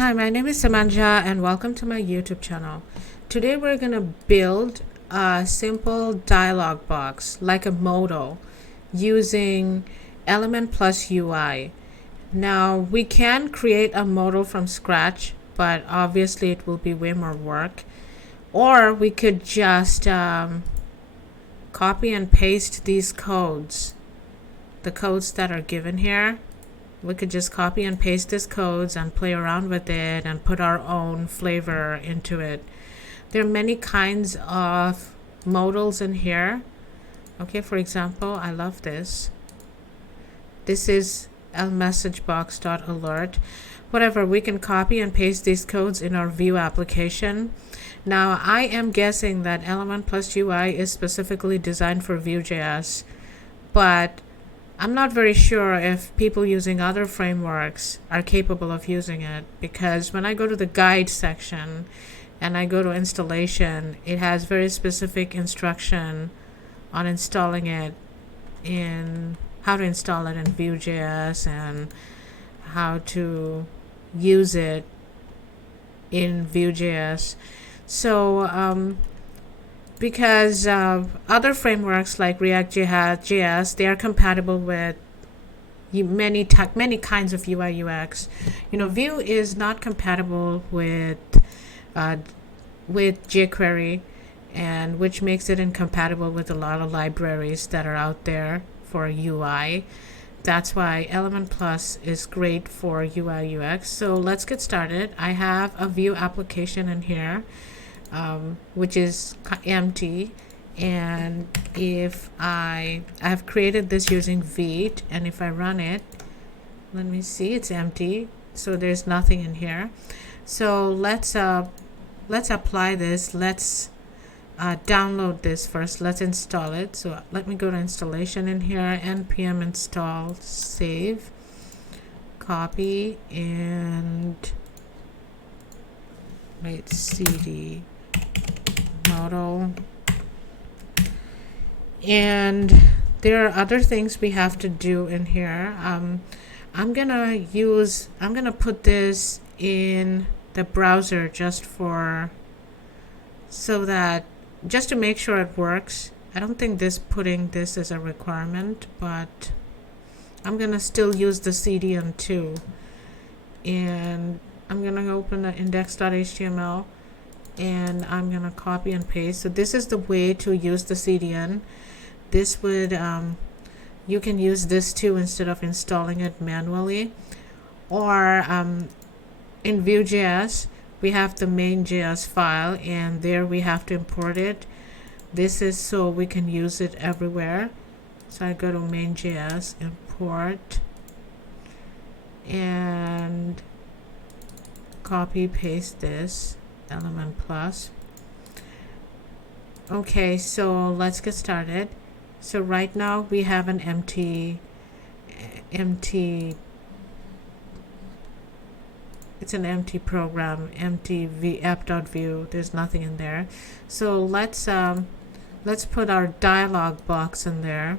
Hi, my name is Samanja and welcome to my YouTube channel. Today we're going to build a simple dialog box like a modal using Element Plus UI. Now we can create a modal from scratch, but obviously it will be way more work. Or we could just copy and paste these codes, the codes that are given here. We could just copy and paste these codes and play around with it and put our own flavor into it. There are many kinds of modals in here. Okay, for example, I love this. This is lmessagebox.alert. Whatever, we can copy and paste these codes in our Vue application. Now, I am guessing that Element Plus UI is specifically designed for Vue.js, but I'm not very sure if people using other frameworks are capable of using it, because when I go to the guide section and I go to installation, it has very specific instruction on installing it in how to install it in Vue.js and how to use it in Vue.js. So because other frameworks like React.js, they are compatible with many kinds of UI UX. Vue is not compatible with jQuery, and which makes it incompatible with a lot of libraries that are out there for UI. That's why Element Plus is great for UI UX. So let's get started. I have a Vue application in here, which is empty, and if I have created this using Vite, and if I run it, let me see, it's empty, so there's nothing in here. So let's apply this. Let's download this first. Let's install it. So let me go to installation in here, npm install save, copy, and cd modal. And there are other things we have to do in here. I'm gonna put this in the browser just to make sure it works. I don't think putting this is a requirement, but I'm gonna still use the CDN too. And I'm gonna open the index.html and I'm gonna copy and paste. So this is the way to use the CDN. This would you can use this too instead of installing it manually. Or in Vue.js we have the main.js file, and there we have to import it. This is so we can use it everywhere. So I go to main.js, import, and copy paste this Element Plus. Okay, so let's get started. So right now we have an empty it's an empty program, empty app.vue. There's nothing in there. So let's put our dialog box in there.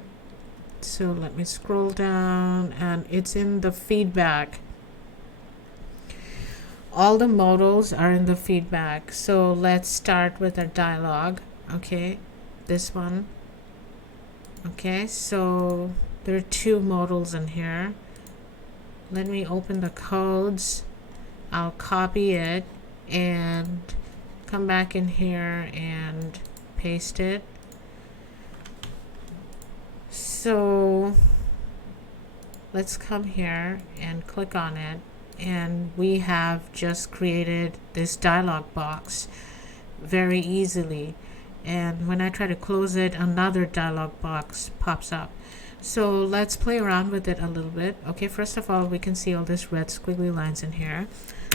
So let me scroll down, and it's in the feedback. All the modals are in the feedback. So let's start with our dialog. Okay, this one. Okay, so there are two modals in here. Let me open the codes. I'll copy it and come back in here and paste it. So let's come here and click on it, and we have just created this dialog box very easily. And when I try to close it, another dialog box pops up. So let's play around with it a little bit. Okay, first of all, we can see all these red squiggly lines in here.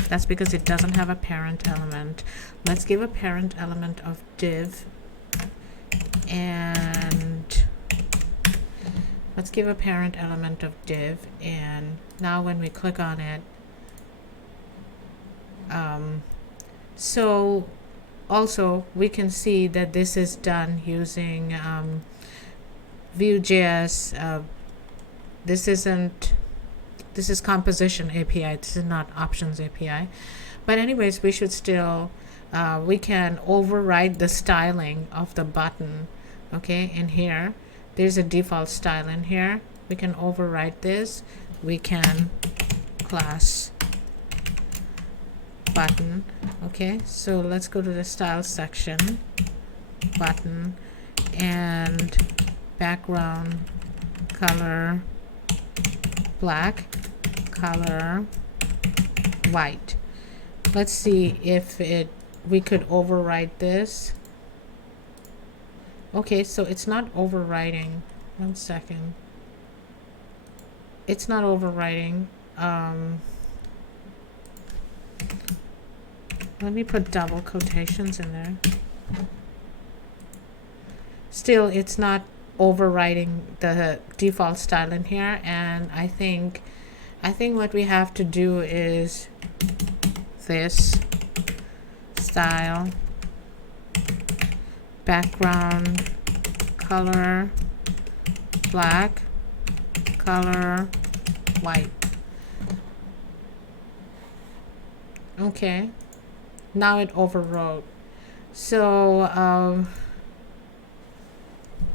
That's because it doesn't have a parent element. Let's give a parent element of div, and let's give a parent element of div. And now when we click on it, so also we can see that this is done using Vue.js. This This is composition API. This is not options API. But anyways, we should still, we can override the styling of the button. Okay, in here, there's a default style in here. We can override this. We can class button. Okay, so let's go to the style section, button, and background color black, color white. Let's see if we could override this. Okay, so it's not overriding. 1 second. It's not overriding. Let me put double quotations in there. Still, it's not overriding the default style in here, and I think what we have to do is this style background color black, color white. Okay, now it overrode. So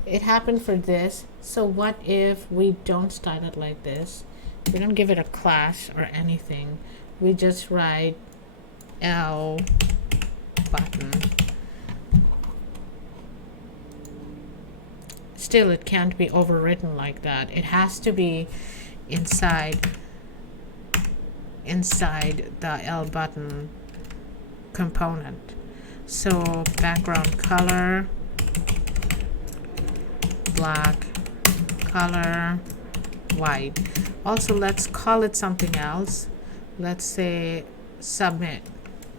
it happened for this. So what if we don't style it like this? We don't give it a class or anything. We just write L button. Still, it can't be overwritten like that. It has to be inside the L button component. So background color black, color white. Also, let's call it something else. Let's say submit.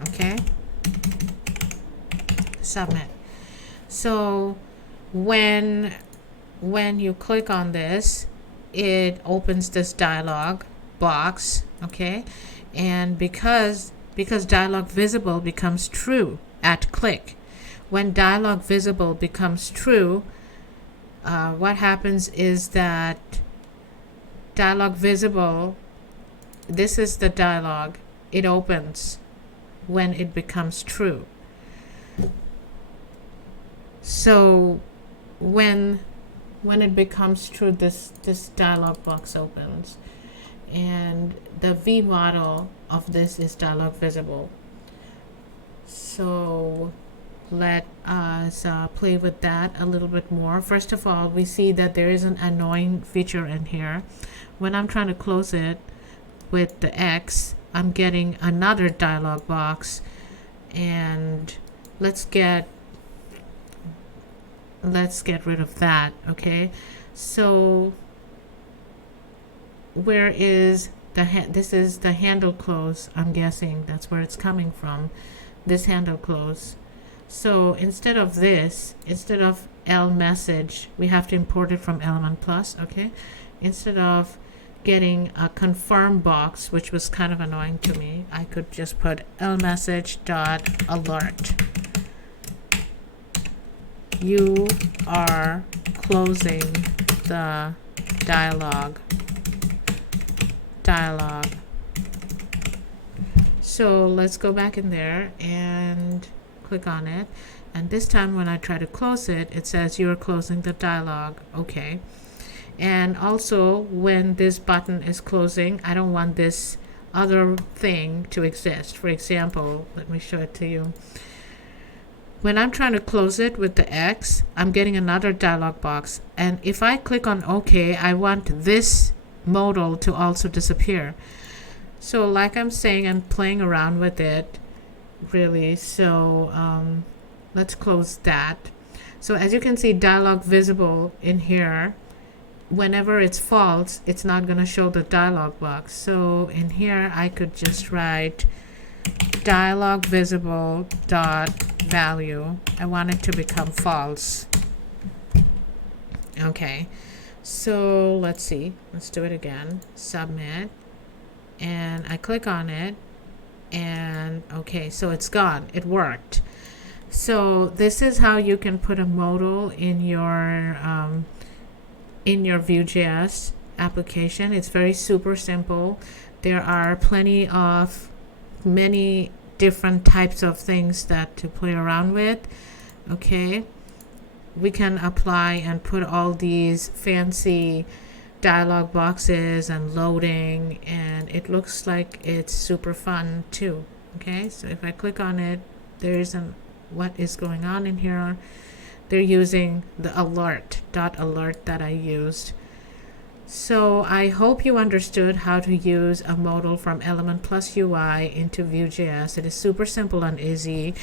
Okay, submit. So when you click on this, it opens this dialog box. Okay, and because dialog visible becomes true at click, when dialog visible becomes true, what happens is that dialog visible, this is the dialog, it opens when it becomes true. So when it becomes true, this dialog box opens, and the V model of this is dialog visible. So let us play with that a little bit more. First of all, we see that there is an annoying feature in here. When I'm trying to close it with the X, I'm getting another dialog box, and let's get rid of that. Okay, so where is this is the handle close. I'm guessing that's where it's coming from, this handle close. So instead of L message, we have to import it from Element Plus. Okay, instead of getting a confirm box, which was kind of annoying to me, I could just put L message dot alert. You are closing the dialog. So let's go back in there and click on it, and this time when I try to close it, it says you're closing the dialog. Okay, and also when this button is closing, I don't want this other thing to exist. For example, let me show it to you. When I'm trying to close it with the X, I'm getting another dialog box, and if I click on OK, I want this modal to also disappear. So like I'm saying, I'm playing around with it really. So let's close that. So as you can see, dialog visible in here, whenever it's false, it's not going to show the dialog box. So in here I could just write dialog visible dot value. I want it to become false. Okay, so let's see, let's do it again. Submit, and I click on it, and okay, so it's gone. It worked. So this is how you can put a modal in your Vue.js application. It's very super simple. There are many different types of things that to play around with. Okay, we can apply and put all these fancy dialog boxes and loading, and it looks like it's super fun too. Okay, so if I click on it, there's what is going on in here. They're using the alert that I used. So I hope you understood how to use a modal from Element Plus UI into Vue.js. It is super simple and easy.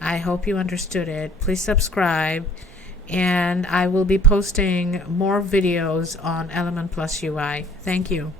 I hope you understood it. Please subscribe, and I will be posting more videos on Element Plus UI. Thank you.